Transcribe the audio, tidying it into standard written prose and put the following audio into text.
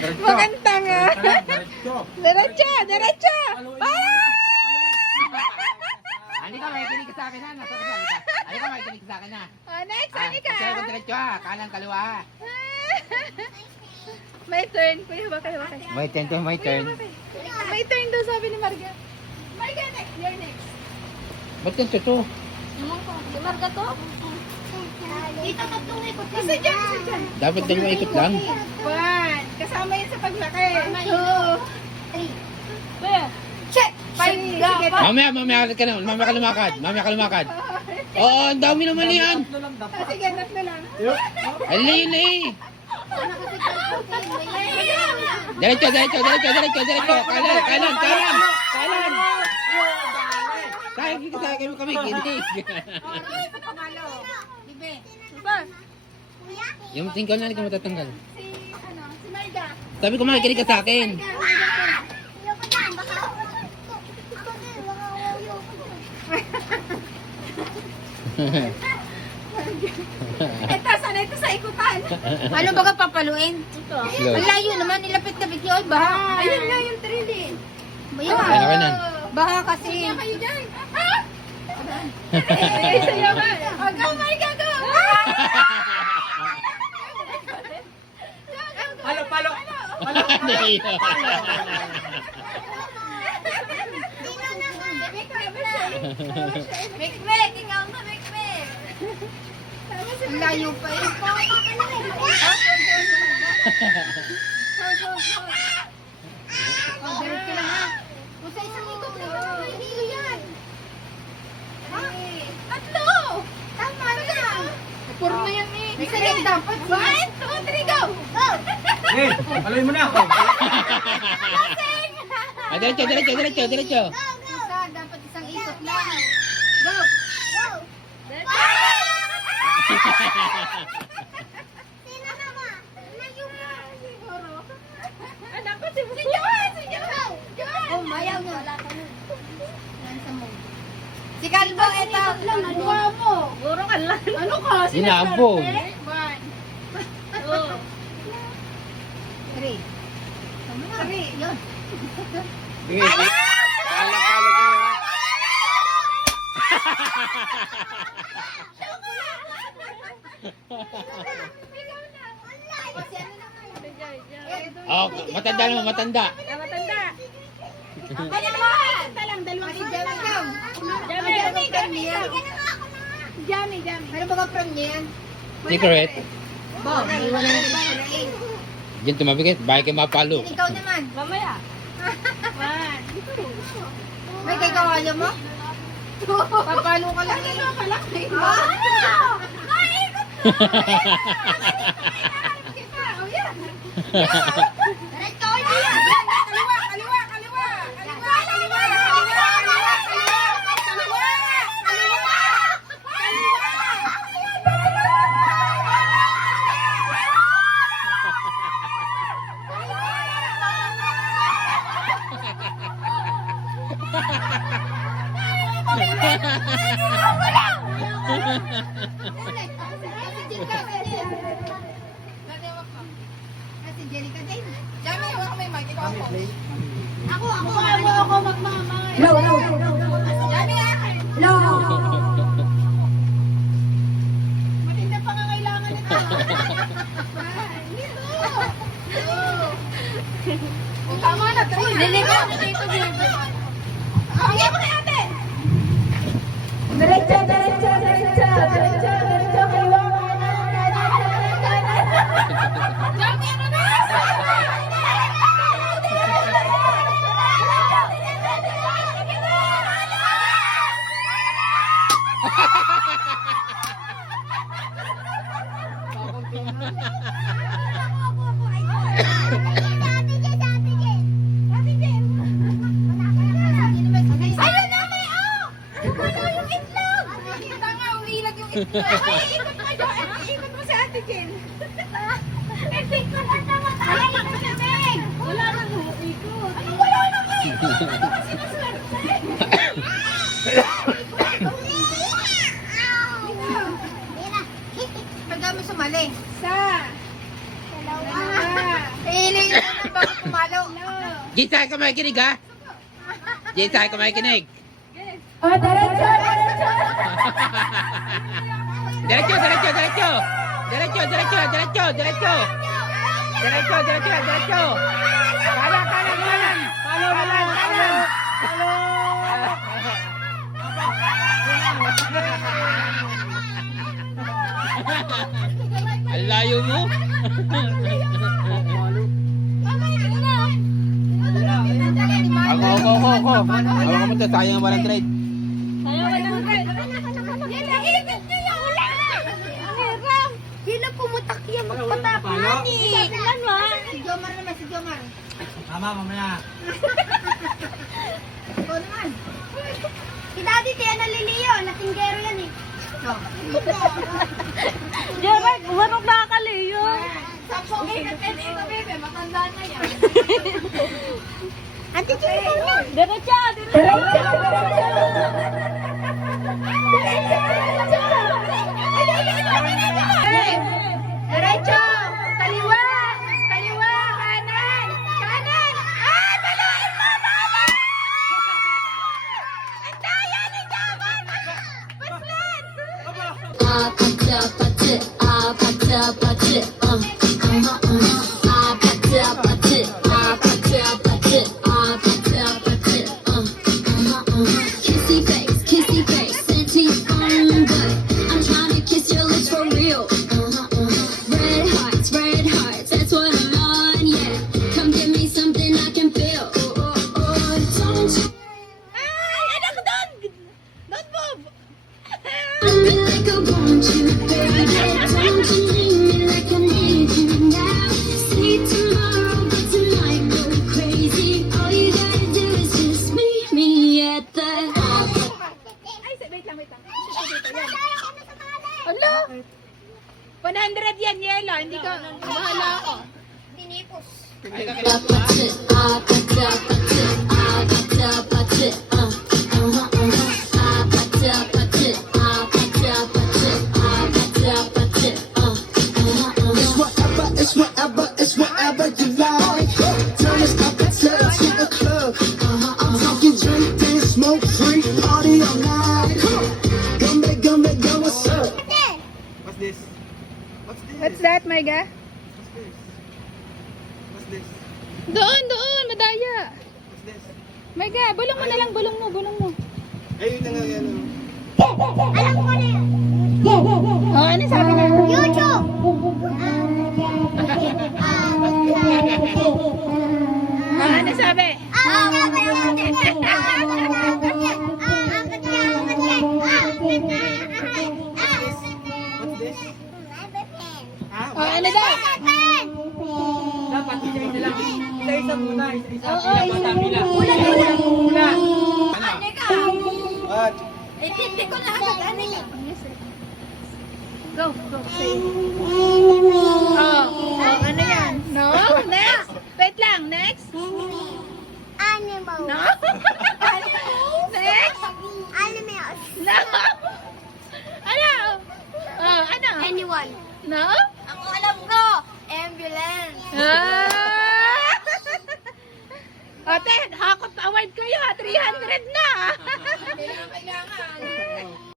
Maganda nga. Diretso, diretso. Halika, may kinig ka sa akin ha. Nasa kasi, halika. Halika, may kinig ka sa akin ha. Next, halika. Kasi ako diretso ha. Kanan, kaliwa ha. May turn. Kuya, bakay. May turn to, may turn. May turn daw sabi ni Marga. Marga, next. You're next. Ba't ganito to? Si Marga to? Dito tatlong ikot. Isa dyan. Dapat dalawang ikot lang. 1. Kasama yun sa paglaki. 2. 3. Kuya. Check. 5. Sige. Mamaya ka na. Mamaya ka lumakad. Oo, ang dami naman yan. Sige, tatlo lang. Alin eh. Diretso. Kanan. Kaya kami kinig. Yung tingkaw na, hindi ka matatanggal. Si Marga. Sabi ko makikinig ka sa akin. Ito, sana ito sa ikutan. Ano ba ka papaluin? Slow. Ang layo naman, nilapit-lapit yun. Baha. Ayun nga yung trilly. Bayo. Kaya ka nan. Baha kasi. Kaya kayo dyan. Sayo ka. Go, Marga, go. Palo. Mekmek, ikaw na, Mekmek. Ang layo pa yun. Diret ka lang ha. Kung sa isang ikot lang, hindi yan. Tatlo. Tama na. Puro na yan eh. Isa yan dapat. 1, 2, 3, go. Go. Eh, aluin mo na ako. Diretso. Isa, dapat isang ikot lang. Go. Sino na ba? Layo mo. Siguro. Anak ko, si Johan. Oh, mayaw niya. Wala ka nun. Yan sa mo. Si Calvo, ito. Naluwa mo. Siguro ka lang. Ano ka? Sinabog. 1, 2, 3. 3. Yun. Sige. Palo ko ha. Oh, matanda naman, matanda. Matanda. Matanda lang, dalawang lang. Jami. Ano ba from niya yan? Secret. Bo, may wala na rin. Diyan tumabigit, bahay kayo mapalo. Ikaw naman. Mamaya. 1. May kay kawayo mo? Papalo ka lang eh. Diretso, kaliwa. Si Jerica din. Jami, hawak mo yung mic. Ikaw ako. Ako magmamay. Jami, akin. Matinda pa nga kailangan nito. Tama na, 3. Liligaw na dito, Jerica. Kaya mo kay ate. Diretso, kaliwa. Jami, ano na? Ayun na, may yung itlog. Nakita nga, umilag yung itlog. Ay, ikot mo dyan. Ikot mo si Ate Jen. Ikot mo naman. Ay, ikot mo na, Meg. Wala na mo, ikot. Ano wala na mo? Ano ba sinaswerte? Pag kami sumali. Isa. Dalawa. Iling. makikinig ha. Jade, saan ka makikinig? Oh, diretso! Diretso, diretso, diretso. Diretso, diretso, diretso, diretso. Diretso, diretso, diretso. Kanan, kanan, kanan. Kanan, kanan. Ang layo mo. Ako. Ako ka punta, sayang ang 100. Hila pumutak yan, magpatapan eh. Sabilan mo ha? Si Jomar naman, si Jomar. Mama, mamaya. Ikaw naman. Si Daddy, tiyan na Lilio, lasinggero yan eh. Jomar, marunong nakakaliyo. Ate, ikaw na. Diretso, diretso. Diretso! Kaliwa! Kaliwa! Kanan! Kanan! Ah! Baluin mo! Mama! Ang daya ni Jomar! Paslan! Kissy face, scenty on good. I'm trying to kiss your lips for real. Red hearts, that's what I'm on, yeah. Come give me something I can feel. Don't you Ay, anak doon! Don't move! feel like I want you, baby? Don't you need me like I need you now? See tomorrow, but tonight go crazy. All you gotta do is just meet me at the. Ay, wait lang. Hala! 100 yan, Yelo. Hindi ka, bahala ako. Tinipos. It's whatever you like. Turn this up and take to the club. I'm talking drink and smoke free party all night. Come back, what's up? What's this? What's this? What's that, Mega? What's this? Doon, madaya. What's this? Mega, bulong mo na lang, bulong mo. Ayun na nga yan. Alam ko na yan. Oh, ano sabi na? YouTube! Oh, ano sabi? What's this? Ha? Oh, ano daw? Dapat isa-isa lang. Isa-isa muna. Isa-isa. Oo, isa. Muna. Ano? What? Hindi ko na agad ano yan. Go, say. Oh, ano yan? No? Next? Wait lang, next? Animal. No? Next? Animals. No? Ano? Oh, ano? Anyone. No? Ang alam ko, ambulance. Ah! Ote, hakot award ko yun. 300 na. Kailangan.